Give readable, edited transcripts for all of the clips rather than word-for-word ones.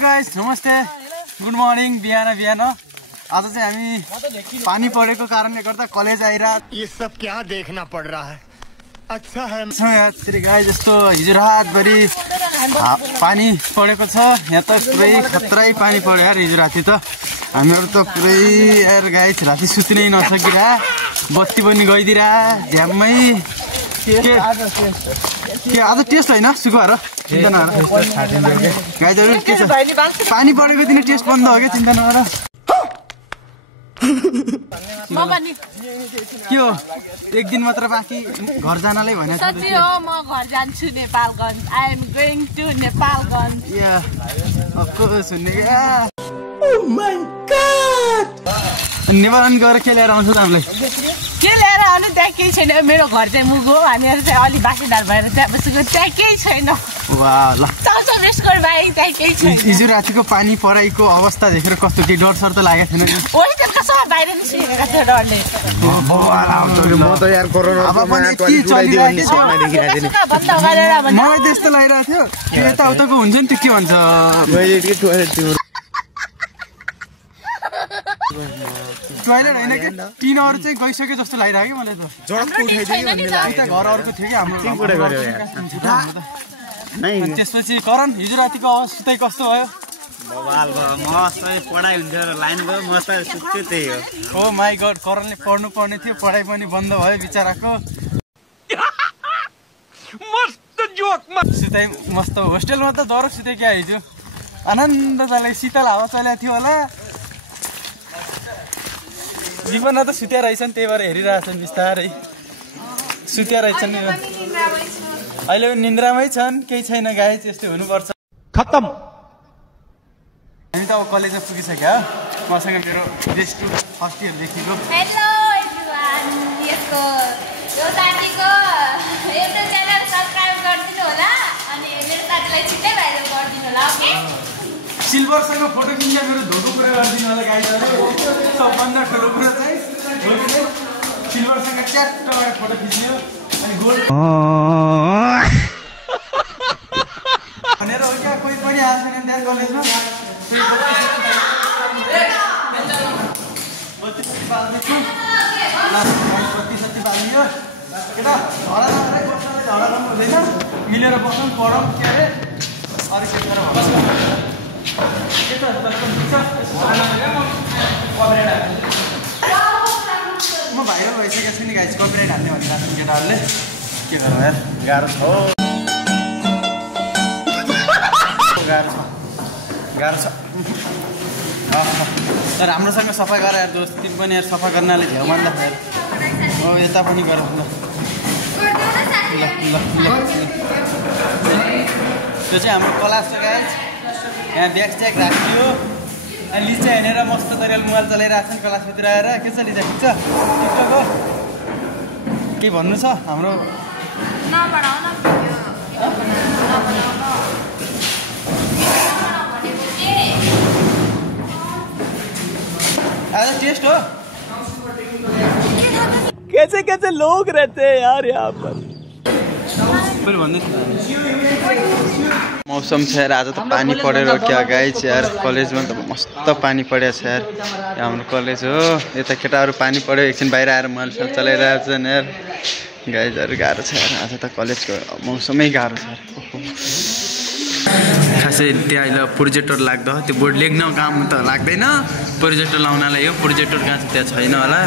guys नमस्ते good morning बिहान आज चाहिँ हामी पानी परेको कारणले गर्दा कलेज आइरा ये सब क्या देखना पड़ रहा है अच्छा है श्री गाइस जस्तो हिजो रातभरि पानी परेको छ यहाँ त पुरै खतरै पानी पर्यो यार हिजो राति त हामीहरु त पुरै यार गाइस राति सुत्नै नसकिरा बत्ती पनि गइदिरा झ्याममै के आज टेस्ट हैन सुकुवा र चिन्ता नगर गाइजहरु के छ पानी परेको दिन टेस्ट बन्द हो के चिन्ता नगर के हो एक दिन मात्र बाँकी घर जानलाई भने सच्ची हो म घर जान्छु Nepalgunj I am going to Nepalgunj या अक्को सुन्ने ओ माय गॉड नेपालगञ्ज गएर के ल्याएर आउँछ त हामीलाई के ल्याएर आउनु त्यहाँ केही छैन मेरो घर चाहिँ मुगु हामीहरु चाहिँ अलि बासिदार भएर त्यहाँ बसेको त्यहाँ केही छैन वाह ल चाउचाउ बेसकोर बाहेक त्यहाँ केही छैन हिजो रातिको पानी पराइको अवस्था देखेर कस्तो के डर सर त लागेको थिएन नि ओइ त कसो बाहिर निस्किरहेको थियो डरले म त यार कोरोना अब पनि के चलिरहेको छ बन्द गरेर भन्छ मलाई त्यस्तो लागिरहेको थियो यताउताको हुन्छ नि त्यो के भन्छ टोयलेट हैन के टिनहरु चाहिँ गइसके जस्तो लागिरहेको मलाई त जडको उठाइदियो भन्ने लाग्यो घरहरुको थियो कि हाम्रो पुरै गर्यो यार नै त्यसपछि करण हिजो रातिको अवस्था कस्तो भयो बवाल भयो म सबै पढाइ हुन्थ्यो र लाइन भयो म त सुत्छु त्यही हो ओ माय गॉड करणले पढ्नु पर्ने थियो पढाइ पनि बन्द भयो बिचाराको मस्त जोक सुताइ मस्त होस्टेलमा त डर सुते क्या हिजो आनन्दले शीतल हावा चलेको थियो होला जीवनमा त सुत्या रहेछन् त्यही भएर हेरिरहेछन् बिस्तारै सुत्या रहेछन् अहिले निन्द्रामै छन् केही छैन गाइस यस्तै हुनुपर्छ खत्म हामी त अब कलेजमा पुगिसक्यो मसँग मेरो बेस्ट फर्स्ट इयर देखिको हेलो एभ्रीवान यसको यो साथीको एउटा च्यानल सब्स्क्राइब गरिदिनु होला अनि मेरो साथीलाई छिट्टै भाइरल गरिदिनु होला ओके सिल्भरसँग फोटो खिच्दा मेरो धोको कुरा गरिदिनु होला गाइजहरु सबभन्दा ठुलो कुरा चाहिँ सिल्भरसँग च्याट्ट गरेर फोटो खिच्ने अनि गोल्ड भनेर हो क्या कोही पनि आएको छैन त्यहाँ कलेजमा बत्ती बाल्दियो केटा झडा लगाएर बस्नलाई झडा लाउनु हुँदैन मिलेर बस्नु पढौँ के अरे अरू के गरेर म भाइरल भइसकेको छु नि गाइस कपिराइट हाल्ने भनिरहेको छु केटाहरूले के गर्नु यार गाह्रो छ तर राम्रोसँग सफा गर यार दोस्त तिमी पनि यार सफा गर्नाले झ्याउ मान्दा यार म यता पनि गर ल त्यो चाहिँ हाम्रो क्लास छ गाइस यहाँ ब्याग ट्याग राखियो अनि लिचा हेरेर मस्त तरिकाले मोबाइल चलाइरहेको छ नि क्लासभित्र आएर के छ लिचा ठिक छ टिकटक हो केही भन्नु छ हाम्रो आज टेस्ट हो कैसे लोग रहते हैं यार यहाँ पर मौसम छ यार आज त पानी परेर क्या गाइस यार कलेजमा त मस्त पानी परेको छ यार हाम्रो कलेज हो यता केटाहरू पानी पऱ्यो एकछिन बाहिर आएर मोबाइल चलाइरहेको छन् यार गाइजहरू गाह्रो छ यार आज त कलेजको मौसमै गाह्रो छ खासै त्यहाँ अहिले प्रोजेक्टर लाग्दो त्यो बोर्ड लेख्न काम त लाग्दैन प्रोजेक्टर लाउनलाई हो प्रोजेक्टर कहाँ छ त्यहाँ छैन होला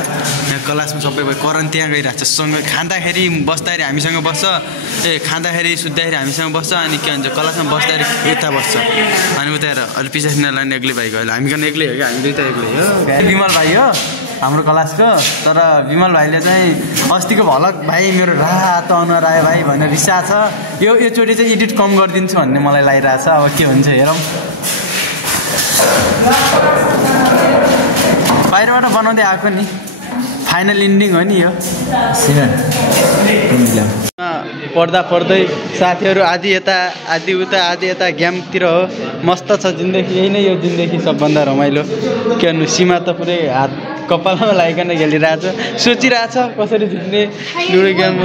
यहाँ क्लासमा सबै करण त्यहाँ गइरहेको छ सँगै खाँदाखेरि बस्दाखेरि हामीसँग बस्छ खाँदाखेरि सुत्दाखेरि हामीसँग बस्छ अनि के भन्छ क्लासमा बस्दाखेरि यता बस्छ अनि उता हेर अलि पछाडि लाने एक्लै भाइ गयो हामी कहाँ एक्लै हो कि हामी दुईटा एक्लै हो विमल भाइ हो हाम्रो क्लासको तर विमल भाइले चाहिँ अस्तिको भलक भाइ मेरो रातो अनुहार आयो भाइ भनेर रिसा छ योचोटि चाहिँ एडिट कम गरिदिन्छु भन्ने मलाई लागिरहेछ अब के हुन्छ हेरौँ बाहिरबाट बनाउँदै आएको नि फाइनल इन्डिङ हो नि यो पढ्दा पढ्दै साथीहरू आधी यता आधी उता आधी यता गेमतिर हो मस्त छ जिन्दगी यही नै यो जिन्दगी सबभन्दा रमाइलो के भन्नु सीमा त पुरै हात कपालमा लागिकन खेलिरहेछ सोचिरहेछ कसरी जित्ने लुडो गेम